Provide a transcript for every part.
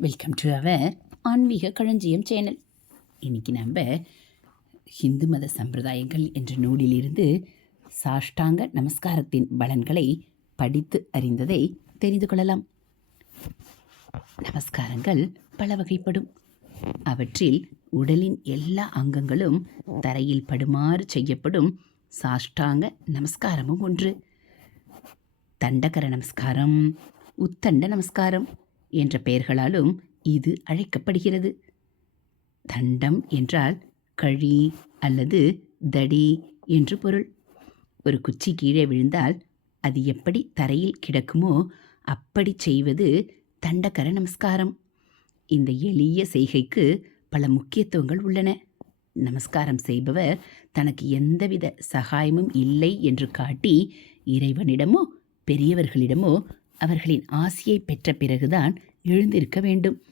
Welcome to our ஆன்மீக களஞ்சியம் channel இன்றைக்கி நம்ம ஹிந்து மத சம்பிரதாயங்கள் என்ற நூலிலிருந்து சாஷ்டாங்க நமஸ்காரத்தின் பலன்களை படித்து அறிந்ததை தெரிந்து கொள்ளலாம். நமஸ்காரங்கள் பல வகைப்படும். அவற்றில் உடலின் எல்லா அங்கங்களும் தரையில் படுமாறு செய்யப்படும் சாஷ்டாங்க நமஸ்காரமும் ஒன்று. தண்டகர நமஸ்காரம் உத்தண்ட நமஸ்காரம் என்ற பெயர்களாலும் இது அழைக்கப்படுகிறது. தண்டம் என்றால் கழி அல்லது தடி என்று பொருள். ஒரு குச்சி கீழே விழுந்தால் அது எப்படி தரையில் கிடக்குமோ அப்படி செய்வது தண்டகர நமஸ்காரம். இந்த எளிய செய்கைக்கு பல முக்கியத்துவங்கள் உள்ளன. நமஸ்காரம் செய்பவர் தனக்கு எந்தவித சகாயமும் இல்லை என்று காட்டி இறைவனிடமோ பெரியவர்களிடமோ அவர்களின் ஆசியை பெற்ற பிறகுதான் எழுந்திருக்க வேண்டும்.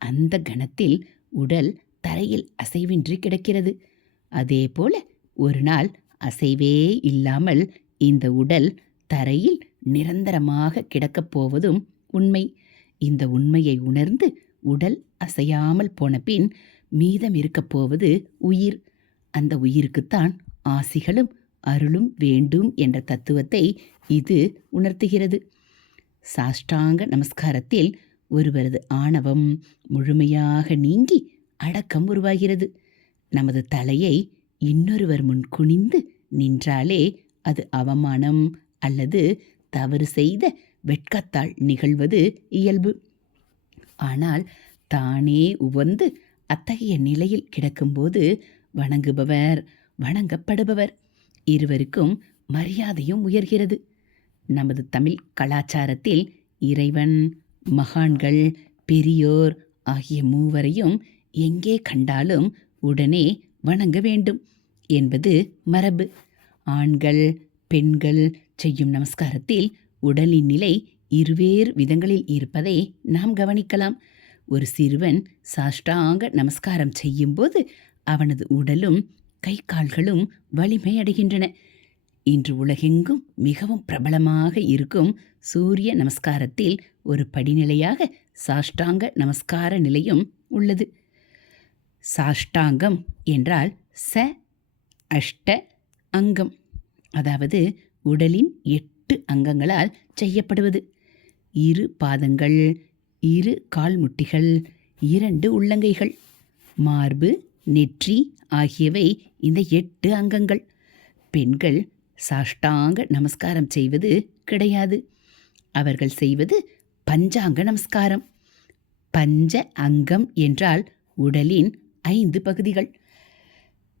அந்த கணத்தில் உடல் தரையில் அசைவின்றி கிடக்கிறது. அதேபோல ஒரு நாள் அசைவே இல்லாமல் இந்த உடல் தரையில் நிரந்தரமாக கிடக்கப் போவதும் உண்மை. இந்த உண்மையை உணர்ந்து உடல் அசையாமல் போன பின் மீதம் இருக்கப் போவது உயிர். அந்த உயிருக்குத்தான் ஆசிகளும் அருளும் வேண்டும் என்ற தத்துவத்தை இது உணர்த்துகிறது. சாஷ்டாங்க நமஸ்காரத்தில் ஒருவரது ஆணவம் முழுமையாக நீங்கி அடக்கம் உருவாகிறது. நமது தலையை இன்னொருவர் முன் குனிந்து நின்றாலே அது அவமானம் அல்லது தவறு செய்த வெட்கத்தால் நிகழ்வது இயல்பு. ஆனால் தானே உவந்து அத்தகைய நிலையில் கிடக்கும்போது வணங்குபவர் வணங்கப்படுபவர். இருவருக்கும் மரியாதையும் உயர்கிறது. நமது தமிழ் கலாச்சாரத்தில் இறைவன் மகான்கள் பெரியோர் ஆகிய மூவரையும் எங்கே கண்டாலும் உடனே வணங்க வேண்டும் என்பது மரபு. ஆண்கள் பெண்கள் செய்யும் நமஸ்காரத்தில் உடலின் நிலை இருவேறு விதங்களில் இருப்பதை நாம் கவனிக்கலாம். ஒரு சிறுவன் சாஷ்டாங்க நமஸ்காரம் செய்யும்போது அவனது உடலும் கை கால்களும் வலிமை அடைகின்றன இன்று உலகெங்கும் மிகவும் பிரபலமாக இருக்கும் சூரிய நமஸ்காரத்தில் ஒரு படிநிலையாக சாஷ்டாங்க நமஸ்கார நிலையும் உள்ளது. சாஷ்டாங்கம் என்றால் ச அஷ்ட அங்கம் அதாவது உடலின் எட்டு அங்கங்களால் செய்யப்படுவது. இரு பாதங்கள் இரு கால்முட்டிகள் இரண்டு உள்ளங்கைகள் மார்பு நெற்றி ஆகியவை இந்த எட்டு அங்கங்கள். பெண்கள் சாஷ்டாங்க நமஸ்காரம் செய்வது கிடையாது. அவர்கள் செய்வது பஞ்சாங்க நமஸ்காரம். பஞ்ச அங்கம் என்றால் உடலின் ஐந்து பகுதிகள்.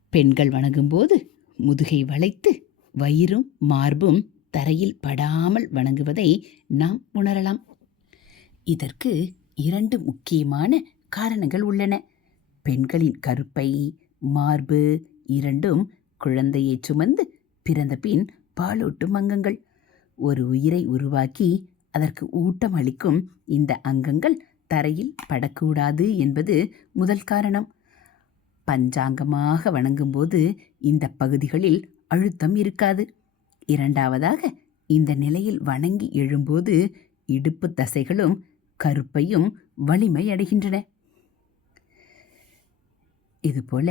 பெண்கள் வணங்கும்போது முதுகை வளைத்து வயிறும் மார்பும் தரையில் படாமல் வணங்குவதை நாம் உணரலாம். இதற்கு இரண்டு முக்கியமான காரணங்கள் உள்ளன. பெண்களின் கருப்பை மார்பு இரண்டும் குழந்தையை சுமந்து பிறந்த பின் பாலூட்டும் அங்கங்கள். ஒரு உயிரை உருவாக்கி அதற்கு ஊட்டம் அளிக்கும் இந்த அங்கங்கள் தரையில் படக்கூடாது என்பது முதல் காரணம். பஞ்சாங்கமாக வணங்கும்போது இந்த பகுதிகளில் அழுத்தம் இருக்காது. இரண்டாவதாக இந்த நிலையில் வணங்கி எழும்போது இடுப்பு தசைகளும் கருப்பையும் வலிமை அடைகின்றன. இதுபோல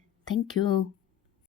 Thank you.